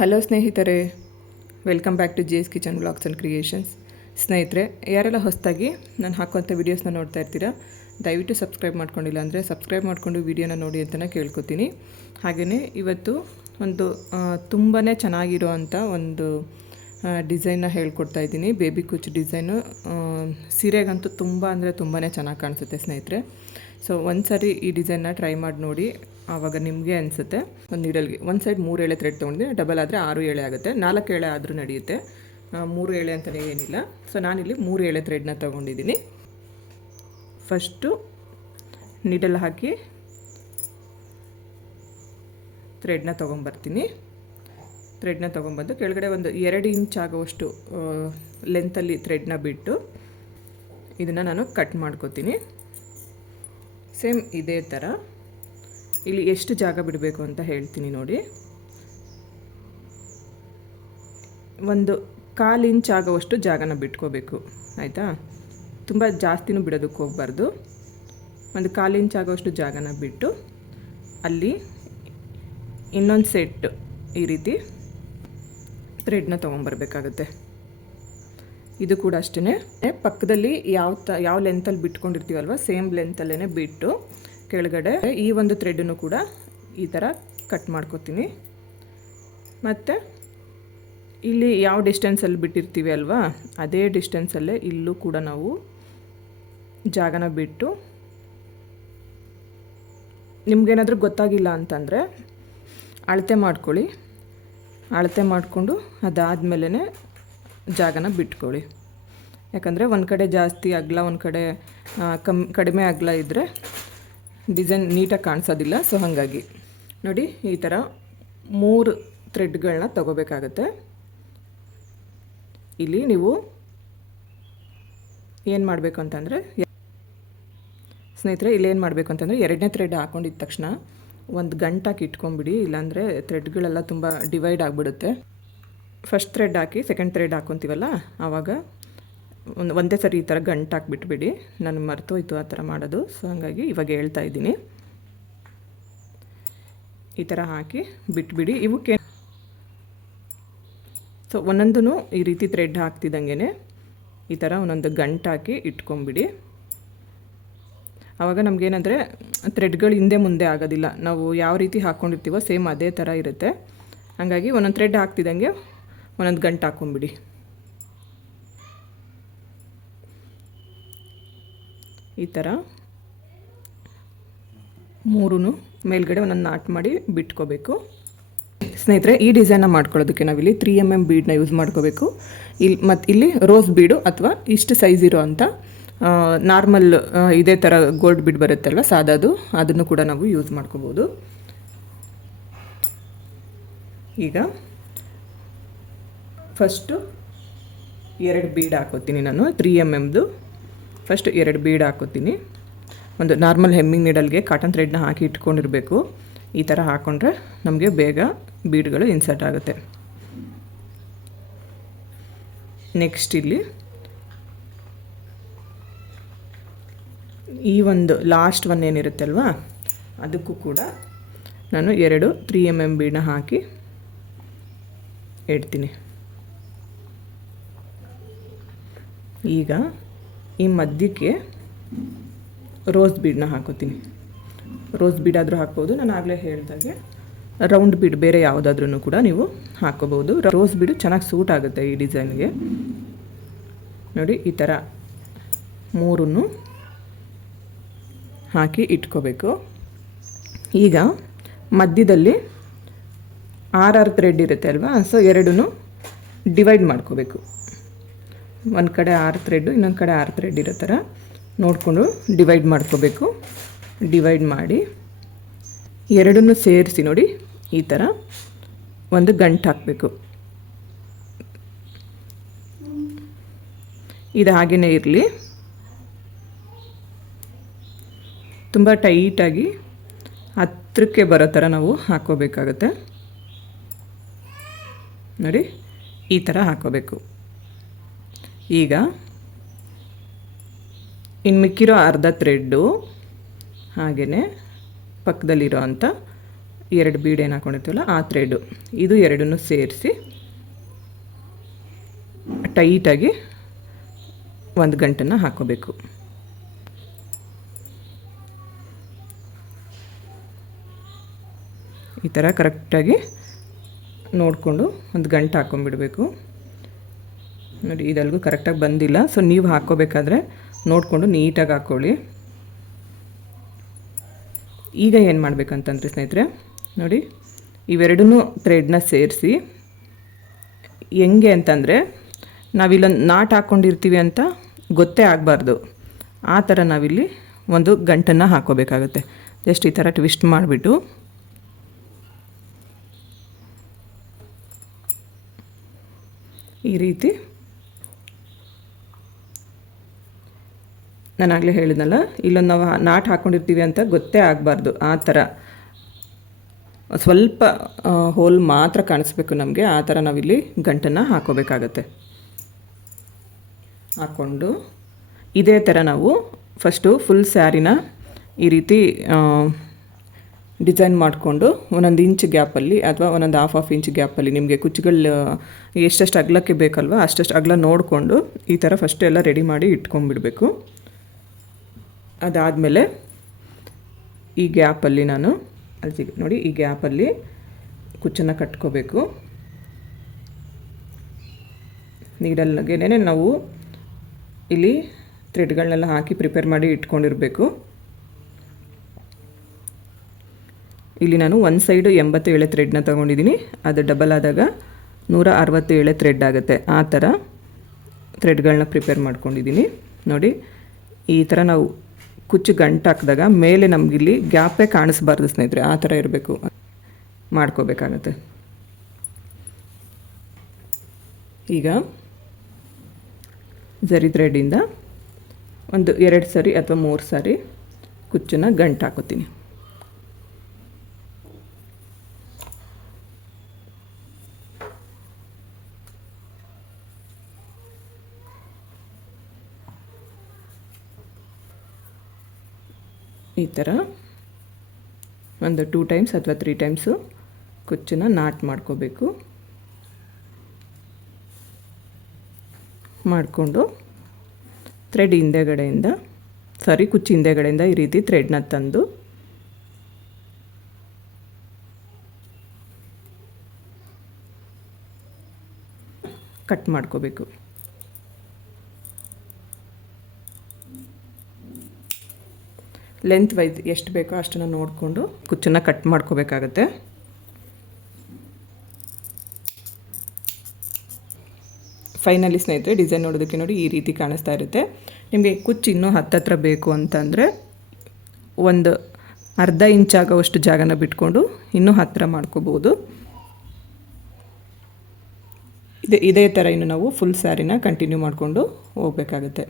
Hello ಸ್ನೇಹಿತರೆ, welcome back to J S kitchen vlogs and creations. ಸ್ನೇಹಿತರೆ, ಯಾರೆಲ್ಲ ಹೊಸದಾಗಿ ನಾನು ಹಾಕುವಂಥ ವೀಡಿಯೋಸ್ನ ನೋಡ್ತಾ ಇರ್ತೀರಾ, ದಯವಿಟ್ಟು ಸಬ್ಸ್ಕ್ರೈಬ್ ಮಾಡ್ಕೊಂಡಿಲ್ಲ ಅಂದರೆ ಸಬ್ಸ್ಕ್ರೈಬ್ ಮಾಡಿಕೊಂಡು ವೀಡಿಯೋನ ನೋಡಿ ಅಂತಲೇ ಕೇಳ್ಕೊತೀನಿ. ಹಾಗೆಯೇ ಇವತ್ತು ಒಂದು ತುಂಬಾ ಚೆನ್ನಾಗಿರೋ ಅಂಥ ಒಂದು ಡಿಸೈನ್ನ ಹೇಳ್ಕೊಡ್ತಾ ಇದ್ದೀನಿ. ಬೇಬಿ ಕುಚ್ ಡಿಸೈನು ಸೀರೆಗಂತೂ ತುಂಬ ಅಂದರೆ ತುಂಬಾ ಚೆನ್ನಾಗಿ ಕಾಣಿಸುತ್ತೆ ಸ್ನೇಹಿತರೆ. ಸೊ ಒಂದು ಸಾರಿ ಈ ಡಿಸೈನ್ನ ಟ್ರೈ ಮಾಡಿ ನೋಡಿ, ಆವಾಗ ನಿಮಗೆ ಅನಿಸುತ್ತೆ. ಒಂದು ನೀಡಲ್ಗೆ ಒಂದು ಸೈಡ್ 3 ಎಳೆ ಥ್ರೆಡ್ ತೊಗೊಂಡಿದ್ದೀನಿ. ಡಬಲ್ ಆದರೆ 6 ಎಳೆ ಆಗುತ್ತೆ, 4 ಎಳೆ ಆದರೂ ನಡೆಯುತ್ತೆ, 3 ಎಳೆ ಅಂತಲೇ ಏನಿಲ್ಲ. ಸೊ ನಾನಿಲ್ಲಿ 3 ಎಳೆ ಥ್ರೆಡ್ನ ತೊಗೊಂಡಿದ್ದೀನಿ. ಫಸ್ಟು ನೀಡಲ್ ಹಾಕಿ ಥ್ರೆಡ್ನ ತೊಗೊಂಬರ್ತೀನಿ. ಥ್ರೆಡ್ನ ತೊಗೊಂಬಂದು ಕೆಳಗಡೆ ಒಂದು 2 ಇಂಚ್ ಆಗುವಷ್ಟು ಲೆಂತಲ್ಲಿ ಥ್ರೆಡ್ನ ಬಿಟ್ಟು ಇದನ್ನು ನಾನು ಕಟ್ ಮಾಡ್ಕೋತೀನಿ. ಸೇಮ್ ಇದೇ ಥರ ಇಲ್ಲಿ ಎಷ್ಟು ಜಾಗ ಬಿಡಬೇಕು ಅಂತ ಹೇಳ್ತೀನಿ ನೋಡಿ. ಒಂದು 1/4 ಇಂಚ್ ಆಗುವಷ್ಟು ಜಾಗನ ಬಿಟ್ಕೋಬೇಕು, ಆಯಿತಾ? ತುಂಬ ಜಾಸ್ತಿನೂ ಬಿಡೋದಕ್ಕೆ ಹೋಗಬಾರ್ದು. ಒಂದು 1/4 ಇಂಚ್ ಆಗುವಷ್ಟು ಜಾಗನ ಬಿಟ್ಟು ಅಲ್ಲಿ ಇನ್ನೊಂದು ಸೆಟ್ ಈ ರೀತಿ ಥ್ರೆಡ್ನ ತೊಗೊಂಬರ್ಬೇಕಾಗುತ್ತೆ. ಇದು ಕೂಡ ಅಷ್ಟೇ, ಪಕ್ಕದಲ್ಲಿ ಯಾವ ಲೆಂತಲ್ಲಿ ಬಿಟ್ಕೊಂಡಿರ್ತೀವಲ್ವ ಸೇಮ್ ಲೆಂತಲ್ಲೇ ಬಿಟ್ಟು ಕೆಳಗಡೆ ಈ ಒಂದು ಥ್ರೆಡನ್ನು ಕೂಡ ಈ ಥರ ಕಟ್ ಮಾಡ್ಕೋತೀನಿ. ಮತ್ತು ಇಲ್ಲಿ ಯಾವ ಡಿಸ್ಟೆನ್ಸಲ್ಲಿ ಬಿಟ್ಟಿರ್ತೀವಿ ಅಲ್ವಾ, ಅದೇ ಡಿಸ್ಟೆನ್ಸಲ್ಲೇ ಇಲ್ಲೂ ಕೂಡ ನಾವು ಜಾಗನ ಬಿಟ್ಟು, ನಿಮಗೇನಾದರೂ ಗೊತ್ತಾಗಿಲ್ಲ ಅಂತಂದರೆ ಅಳತೆ ಮಾಡ್ಕೊಳ್ಳಿ. ಅಳತೆ ಮಾಡಿಕೊಂಡು ಅದಾದಮೇಲೆ ಜಾಗನ ಬಿಟ್ಕೊಳ್ಳಿ. ಯಾಕಂದರೆ ಒಂದು ಕಡೆ ಜಾಸ್ತಿ ಅಗಲ, ಒಂದು ಕಡೆ ಕಡಿಮೆ ಅಗಲ ಇದ್ದರೆ ಡಿಸೈನ್ ನೀಟಾಗಿ ಕಾಣಿಸೋದಿಲ್ಲ. ಸೊ ಹಾಗಾಗಿ ನೋಡಿ, ಈ ಥರ 3 ಥ್ರೆಡ್ಗಳನ್ನ ತಗೋಬೇಕಾಗತ್ತೆ. ಇಲ್ಲಿ ನೀವು ಏನು ಮಾಡಬೇಕು ಅಂತಂದರೆ ಸ್ನೇಹಿತರೆ, ಇಲ್ಲೇನು ಮಾಡಬೇಕು ಅಂತಂದರೆ 2ನೇ ಥ್ರೆಡ್ ಹಾಕೊಂಡಿದ್ದ ತಕ್ಷಣ ಒಂದು ಗಂಟಾಕಿ ಇಟ್ಕೊಂಬಿಡಿ, ಇಲ್ಲಾಂದರೆ ಥ್ರೆಡ್ಗಳೆಲ್ಲ ತುಂಬ ಡಿವೈಡ್ ಆಗಿಬಿಡುತ್ತೆ. ಫಸ್ಟ್ ಥ್ರೆಡ್ ಹಾಕಿ ಸೆಕೆಂಡ್ ಥ್ರೆಡ್ ಹಾಕ್ಕೊತೀವಲ್ಲ, ಆವಾಗ ಒಂದೇ ಸರಿ ಈ ಥರ ಗಂಟು ಹಾಕ್ಬಿಟ್ಬಿಡಿ. ನನಗೆ ಮರ್ತೋಯ್ತು ಆ ಥರ ಮಾಡೋದು. ಸೊ ಹಾಗಾಗಿ ಇವಾಗ ಹೇಳ್ತಾ ಇದ್ದೀನಿ. ಈ ಥರ ಹಾಕಿ ಬಿಟ್ಬಿಡಿ. ಇವಕ್ಕೆ ಸೊ ಒಂದೊಂದೂ ಈ ರೀತಿ ಥ್ರೆಡ್ ಹಾಕ್ತಿದ್ದಂಗೆ ಈ ಥರ ಒಂದೊಂದು ಗಂಟು ಹಾಕಿ ಇಟ್ಕೊಂಬಿಡಿ. ಆವಾಗ ನಮಗೇನಂದರೆ ಥ್ರೆಡ್ಗಳು ಹಿಂದೆ ಮುಂದೆ ಆಗೋದಿಲ್ಲ. ನಾವು ಯಾವ ರೀತಿ ಹಾಕ್ಕೊಂಡಿರ್ತೀವೋ ಸೇಮ್ ಅದೇ ಥರ ಇರುತ್ತೆ. ಹಾಗಾಗಿ ಒಂದೊಂದು ಥ್ರೆಡ್ ಹಾಕ್ತಿದ್ದಂಗೆ ಒಂದೊಂದು ಗಂಟು ಹಾಕ್ಕೊಂಬಿಡಿ. ಈ ಥರ 3 ಮೇಲ್ಗಡೆ ಒಂದೊಂದು ನಾಟ್ ಮಾಡಿ ಬಿಟ್ಕೋಬೇಕು. ಸ್ನೇಹಿತರೆ, ಈ ಡಿಸೈನ್ನ ಮಾಡ್ಕೊಳ್ಳೋದಕ್ಕೆ ನಾವಿಲ್ಲಿ 3 mm ಬೀಡನ್ನ ಯೂಸ್ ಮಾಡ್ಕೋಬೇಕು. ಇಲ್ಲಿ ರೋಸ್ ಬೀಡು ಅಥವಾ ಇಷ್ಟು ಸೈಜ್ ಇರೋ ಅಂಥ ನಾರ್ಮಲ್ ಇದೇ ಥರ ಗೋಲ್ಡ್ ಬೀಡ್ ಬರುತ್ತಲ್ವ ಸಾದಾದು, ಅದನ್ನು ಕೂಡ ನಾವು ಯೂಸ್ ಮಾಡ್ಕೋಬೋದು. ಈಗ ಫಸ್ಟು 2 ಬೀಡ್ ಹಾಕೋತೀನಿ ನಾನು. 3 mmದು ಫಸ್ಟ್ 2 ಬೀಡ್ ಹಾಕೋತೀನಿ. ಒಂದು ನಾರ್ಮಲ್ ಹೆಮ್ಮಿಂಗ್ ನೀಡಲ್ಗೆ ಕಾಟನ್ ಥ್ರೆಡ್ನ ಹಾಕಿ ಇಟ್ಕೊಂಡಿರಬೇಕು. ಈ ಥರ ಹಾಕ್ಕೊಂಡ್ರೆ ನಮಗೆ ಬೇಗ ಬೀಡ್ಗಳು ಇನ್ಸರ್ಟ್ ಆಗುತ್ತೆ. ನೆಕ್ಸ್ಟ್ ಇಲ್ಲಿ ಈ ಒಂದು ಲಾಸ್ಟ್ ಒನ್ ಏನಿರುತ್ತೆ ಅಲ್ವಾ, ಅದಕ್ಕೂ ಕೂಡ ನಾನು 2 3 mm ಬೀಡನ್ನ ಹಾಕಿ ಇಡ್ತೀನಿ. ಈಗ ಈ ಮಧ್ಯಕ್ಕೆ ರೋಸ್ ಬೀಡನ್ನ ಹಾಕೋತೀನಿ. ರೋಸ್ ಬೀಡ್ ಆದರೂ ಹಾಕ್ಬೋದು, ನಾನು ಆಗಲೇ ಹೇಳಿದಾಗೆ ರೌಂಡ್ ಬೀಡ್ ಬೇರೆ ಯಾವುದಾದ್ರೂ ಕೂಡ ನೀವು ಹಾಕ್ಕೋಬೋದು. ರೋಸ್ ಬೀಡು ಚೆನ್ನಾಗಿ ಸೂಟ್ ಆಗುತ್ತೆ ಈ ಡಿಸೈನ್ಗೆ. ನೋಡಿ, ಈ ಥರ 3 ಹಾಕಿ ಇಟ್ಕೋಬೇಕು. ಈಗ ಮಧ್ಯದಲ್ಲಿ 6 ಥ್ರೆಡ್ ಇರುತ್ತೆ ಅಲ್ವಾ, ಸೊ 2 ಡಿವೈಡ್ ಮಾಡ್ಕೋಬೇಕು. ಒಂದು ಕಡೆ 6 ಥ್ರೆಡ್ಡು, ಇನ್ನೊಂದು ಕಡೆ 6 ಥ್ರೆಡ್ ಇರೋ ಥರ ನೋಡಿಕೊಂಡು ಡಿವೈಡ್ ಮಾಡ್ಕೋಬೇಕು. ಡಿವೈಡ್ ಮಾಡಿ 2 ಸೇರಿಸಿ ನೋಡಿ, ಈ ಥರ ಒಂದು ಗಂಟು ಹಾಕಬೇಕು. ಇದು ಹಾಗೇ ಇರಲಿ. ತುಂಬ ಟೈಟಾಗಿ ಹತ್ತಿರಕ್ಕೆ ಬರೋ ಥರ ನಾವು ಹಾಕ್ಕೋಬೇಕಾಗತ್ತೆ. ನೋಡಿ, ಈ ಥರ ಹಾಕ್ಕೋಬೇಕು. ಈಗ ಇನ್ನು ಮಿಕ್ಕಿರೋ ಅರ್ಧ ಥ್ರೆಡ್ಡು ಹಾಗೆಯೇ ಪಕ್ಕದಲ್ಲಿರೋ ಅಂಥ 2 ಬೀಡ್ ಏನು ಹಾಕ್ಕೊಂಡಿರ್ತೀವಲ್ಲ ಆ ಥ್ರೆಡ್ಡು ಇದು ಎರಡನ್ನೂ ಸೇರಿಸಿ ಟೈಟಾಗಿ ಒಂದು ಗಂಟನ್ನು ಹಾಕ್ಕೋಬೇಕು. ಈ ಥರ ಕರೆಕ್ಟಾಗಿ ನೋಡಿಕೊಂಡು ಒಂದು ಗಂಟು ಹಾಕ್ಕೊಂಬಿಡಬೇಕು. ನೋಡಿ ಇದೆಲ್ಗೂ ಕರೆಕ್ಟಾಗಿ ಬಂದಿಲ್ಲ, ಸೊ ನೀವು ಹಾಕ್ಕೋಬೇಕಾದ್ರೆ ನೋಡಿಕೊಂಡು ನೀಟಾಗಿ ಹಾಕ್ಕೊಳ್ಳಿ. ಈಗ ಏನು ಮಾಡಬೇಕಂತಂದರೆ ಸ್ನೇಹಿತರೆ, ನೋಡಿ ಇವೆರಡನ್ನೂ ಥ್ರೆಡ್ನ ಸೇರಿಸಿ ಹೆಂಗೆ ಅಂತಂದರೆ ನಾವಿಲ್ಲೊಂದು ನಾಟ್ ಹಾಕ್ಕೊಂಡಿರ್ತೀವಿ ಅಂತ ಗೊತ್ತೇ ಆಗಬಾರ್ದು, ಆ ಥರ ನಾವಿಲ್ಲಿ ಒಂದು ಗಂಟನ್ನು ಹಾಕ್ಕೋಬೇಕಾಗತ್ತೆ. ಜಸ್ಟ್ ಈ ಥರ ಟ್ವಿಸ್ಟ್ ಮಾಡಿಬಿಟ್ಟು ಈ ರೀತಿ ನಾನಾಗಲೇ ಹೇಳಿದ್ನಲ್ಲ, ಇಲ್ಲೊಂದು ನಾವು ನಾಟ್ ಹಾಕ್ಕೊಂಡಿರ್ತೀವಿ ಅಂತ ಗೊತ್ತೇ ಆಗಬಾರ್ದು, ಆ ಥರ ಸ್ವಲ್ಪ ಹೋಲ್ ಮಾತ್ರ ಕಾಣಿಸ್ಬೇಕು ನಮಗೆ, ಆ ಥರ ನಾವಿಲ್ಲಿ ಗಂಟನ್ನು ಹಾಕ್ಕೋಬೇಕಾಗತ್ತೆ. ಹಾಕ್ಕೊಂಡು ಇದೇ ಥರ ನಾವು ಫಸ್ಟು ಫುಲ್ ಸ್ಯಾರಿನ ಈ ರೀತಿ ಡಿಸೈನ್ ಮಾಡಿಕೊಂಡು ಒಂದೊಂದು ಇಂಚ್ ಗ್ಯಾಪಲ್ಲಿ ಅಥವಾ ಒಂದೊಂದು ಹಾಫ್ ಇಂಚ್ ಗ್ಯಾಪಲ್ಲಿ ನಿಮಗೆ ಕುಚ್ಚುಗಳು ಎಷ್ಟೆಷ್ಟು ಅಗಲಕ್ಕೆ ಬೇಕಲ್ವ ಅಷ್ಟಷ್ಟು ಅಗಲ ನೋಡಿಕೊಂಡು ಈ ಥರ ಫಸ್ಟ್ ಎಲ್ಲ ರೆಡಿ ಮಾಡಿ ಇಟ್ಕೊಂಡ್ಬಿಡಬೇಕು. ಅದಾದಮೇಲೆ ಈ ಗ್ಯಾಪಲ್ಲಿ ನಾನು ನೋಡಿ ಈ ಗ್ಯಾಪಲ್ಲಿ ಕುಚ್ಚನ್ನು ಕಟ್ಕೋಬೇಕು. ನೀಡಲ್ಗೇನೆ ನಾವು ಇಲ್ಲಿ ಥ್ರೆಡ್ಗಳನ್ನೆಲ್ಲ ಹಾಕಿ ಪ್ರಿಪೇರ್ ಮಾಡಿ ಇಟ್ಕೊಂಡಿರಬೇಕು. ಇಲ್ಲಿ ನಾನು ಒಂದು ಸೈಡು 87 ಥ್ರೆಡ್ನ ತೊಗೊಂಡಿದ್ದೀನಿ, ಅದು ಡಬಲ್ ಆದಾಗ 167 ಥ್ರೆಡ್ ಆಗುತ್ತೆ. ಆ ಥರ ಥ್ರೆಡ್ಗಳನ್ನ ಪ್ರಿಪೇರ್ ಮಾಡ್ಕೊಂಡಿದ್ದೀನಿ. ನೋಡಿ ಈ ಥರ ನಾವು ಕುಚ್ಚು ಗಂಟು ಹಾಕಿದಾಗ ಮೇಲೆ ನಮಗಿಲ್ಲಿ ಗ್ಯಾಪೇ ಕಾಣಿಸ್ಬಾರ್ದು ಸ್ನೇಹಿತರೆ, ಆ ಥರ ಇರಬೇಕು, ಮಾಡ್ಕೋಬೇಕಾಗತ್ತೆ. ಈಗ ಜರಿ ಥ್ರೆಡ್ಡಿಂದ ಒಂದು 2 ಸರಿ ಅಥವಾ 3 ಸಾರಿ ಕುಚ್ಚನ್ನು ಗಂಟು ಹಾಕೋತೀನಿ. ಈ ಥರ ಒಂದು 2 ಟೈಮ್ಸ್ ಅಥವಾ 3 ಟೈಮ್ಸು ಕುಚ್ಚನ್ನು ನಾಟ್ ಮಾಡ್ಕೋಬೇಕು. ಮಾಡಿಕೊಂಡು ಥ್ರೆಡ್ ಕುಚ್ಚು ಹಿಂದೆಗಡೆಯಿಂದ ಈ ರೀತಿ ಥ್ರೆಡ್ನ ತಂದು ಕಟ್ ಮಾಡ್ಕೋಬೇಕು. ಲೆಂತ್ ವೈಸ್ ಎಷ್ಟು ಬೇಕೋ ಅಷ್ಟನ್ನು ನೋಡಿಕೊಂಡು ಕುಚ್ಚನ್ನು ಕಟ್ ಮಾಡ್ಕೋಬೇಕಾಗತ್ತೆ. ಫೈನಲಿ ಸ್ನೇಹಿತರೆ ಡಿಸೈನ್ ನೋಡೋದಕ್ಕೆ ನೋಡಿ ಈ ರೀತಿ ಕಾಣಿಸ್ತಾ ಇರುತ್ತೆ. ನಿಮಗೆ ಕುಚ್ಚು ಇನ್ನೂ ಹತ್ತತ್ರ ಬೇಕು ಅಂತಂದರೆ ಒಂದು ಅರ್ಧ ಇಂಚ್ ಆಗೋವಷ್ಟು ಜಾಗನ ಬಿಟ್ಕೊಂಡು ಇನ್ನೂ ಹತ್ತಿರ ಮಾಡ್ಕೋಬೋದು. ಇದೇ ಥರ ಇನ್ನು ನಾವು ಫುಲ್ ಸ್ಯಾರಿನ ಕಂಟಿನ್ಯೂ ಮಾಡಿಕೊಂಡು ಹೋಗಬೇಕಾಗತ್ತೆ.